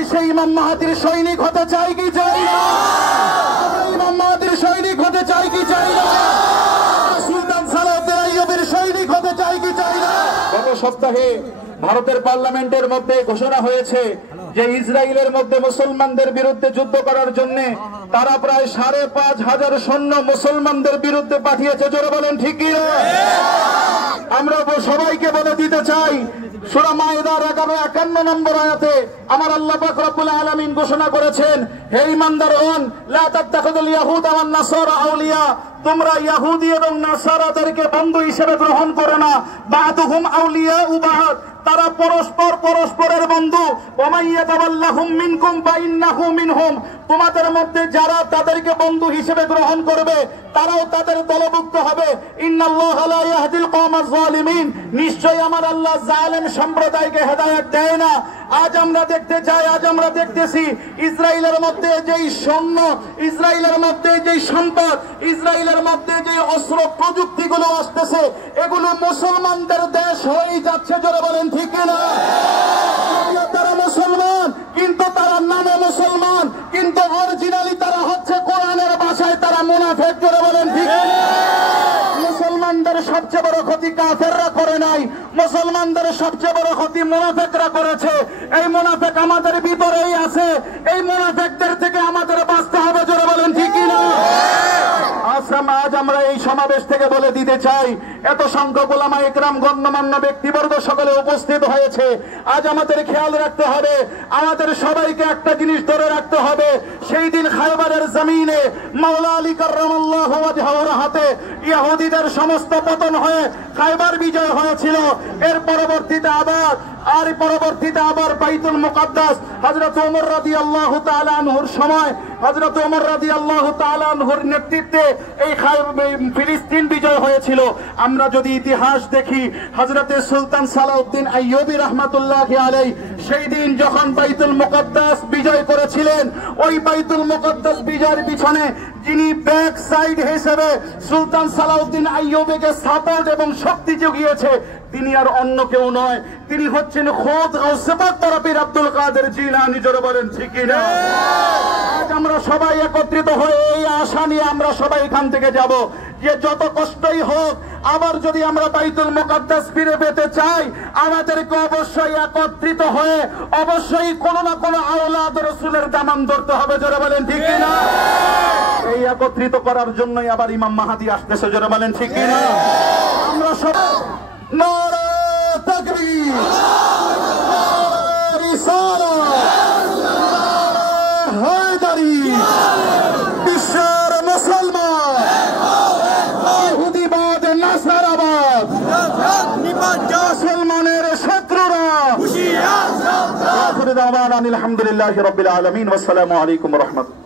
সবাই সেই ইমাম মাহাদির সৈনিক হতে চাই কি চাই না? ইমাম মাহাদির সৈনিক হতে চাই কি চাই না? সুলতান সালাউদ্দিন আইয়ুবীর সৈনিক হতে চাই কি চাই না? গত সপ্তাহে ভারতের পার্লামেন্টের মধ্যে ঘোষণা হয়েছে যে ইসরায়েলের মধ্যে মুসলমানদের বিরুদ্ধে যুদ্ধ করার জন্য তারা প্রায় 5,500 সৈন্য মুসলমানদের বিরুদ্ধে পাঠিয়েছে। জোরে বলেন ঠিক কি? আমরা সবাইকে বলে দিতে চাই, সূরা মাইদার 51 নম্বর আয়াতে আমার আল্লাহ পাক রব্বুল আলামিন ঘোষণা করেছেন, হে ঈমানদারগণ, লা তাত্তাখিযুল ইয়াহুদা ওয়ান নাসারা আউলিয়া, তোমরা ইহুদি এবং নাসারাদেরকে বন্ধু হিসেবে গ্রহণ করো না। বা'দুহুম আউলিয়াউ বা'দ, তারা পরস্পরের বন্ধু। ওয়ামাইয়াতাওয়াল্লাহুম মিনকুম ফাইন্নাহু মিনহুম, তোমাদের মধ্যে যারা তাদেরকে বন্ধু হিসেবে গ্রহণ করবে তারাও তাদের দলভুক্ত হবে। ইন্নাল্লাহা লা ইয়াহদিল কওমাজ জালিমিন, নিশ্চয়ই আমার আল্লাহ জালেম সম্প্রদায়কে হেদায়েত দেয় না। আজ আমরা দেখতে চাই, আজ আমরা দেখতেছি ইসরায়েলের মধ্যে যেই সৈন্য, ইসরায়েলের মধ্যে যেই সম্পদ, ইসরায়েলের মধ্যে যে অস্ত্র প্রযুক্তিগুলো আসতেছে, এগুলো মুসলমানদের দেশ হয়েই যাচ্ছে। জোরে বলেন ঠিক না? তারা মুসলমান, কিন্তু তারা নামে মুসলমান, কিন্তু অরিজিনালি তারা হচ্ছে কোরআনের ভাষায় তারা মুনাফিক। জোরে বলেন ঠিক না? মুসলমানদের সবচেয়ে বড় ক্ষতি কাফেররা করে নাই, মুসলমানদের সবচেয়ে বড় ক্ষতি মুনাফিকরা করেছে। এই মুনাফিক আমাদের ভিতরেই আছে, এই মুনাফিকদের থেকে আমাদের বাঁচতে হবে। জোরে বলেন ঠিক না? আজ আমরা এই সমাবেশ থেকে বলে দিতে চাই, এত সংখ্যক উলামা ইকরাম, গণ্যমান্য ব্যক্তিবর্গ সকলে উপস্থিত হয়েছে। আজ আমাদের খেয়াল রাখতে হবে, আমাদের সবাইকে একটা জিনিস ধরে রাখতে হবে, সেই দিন খায়বারের জমিনে মাওলা আলী কাররামাল্লাহু ওয়াজহার হাতে ইহুদিদের সমস্ত পতন হয়ে খায়বার বিজয় হয়েছিল। এর পরবর্তীতে আবার বাইতুল মুকাদ্দাস হযরত ওমর রাদিয়াল্লাহু তাআলা আনহুর সময়, হযরত ওমর রাদিয়াল্লাহু তাআলা আনহুর নেতৃত্বে এই ফিলিস্তিন বিজয় হয়েছিল। আমরা যদি ইতিহাস দেখি, হযরতে সুলতান সালাউদ্দিন আইয়ুবী রাহমাতুল্লাহি আলাইহি সেই দিন যখন বাইতুল মুকাদ্দাস বিজয় করেছিলেন, ওই বাইতুল মুকাদ্দাস বিজয়ের পিছনে যিনি ব্যাক সাইড হিসেবে সুলতান সালাউদ্দিন আইয়ুবীকে সাপোর্ট এবং শক্তি জুগিয়েছে, তিনি আর অন্য কেউ নয়, তিনি হচ্ছেন খোদ গাউসে পাক তরফের আব্দুল কাদের জিলানী। জোরে বলেন ঠিক কি না? আজ আমরা সবাই একত্রিত হয়ে এই আশা নিয়ে আমরা সবাই এখান থেকে যাব যে যত কষ্টই হোক, আবার যদি আমরা বাইতুল মুকাদ্দাস ফিরে পেতে চাই, আমাদেরকে অবশ্যই একত্রিত হয়ে অবশ্যই কোনো না কোনো আওলাদ রাসূলের দামান ধরতে হবে। জোরে বলেন ঠিক কি না? এই একত্রিত করার জন্যই আবার ইমাম মাহদী আসতেছে। জোরে বলেন ঠিক কি না? আমরা সবাই নারে তাকবীর, নারে রিসালাত, নারে হায়দারি, বিশ্বের মুসলমান, ইহুদিবাদ, নাসারাবাদ, মুসলমানের শত্রুরা আখির দাওয়ানা আলহামদুলিল্লাহি রাব্বিল আলামিন। ওয়াসসালামু আলাইকুম ওয়া রাহমাতুল্লাহ।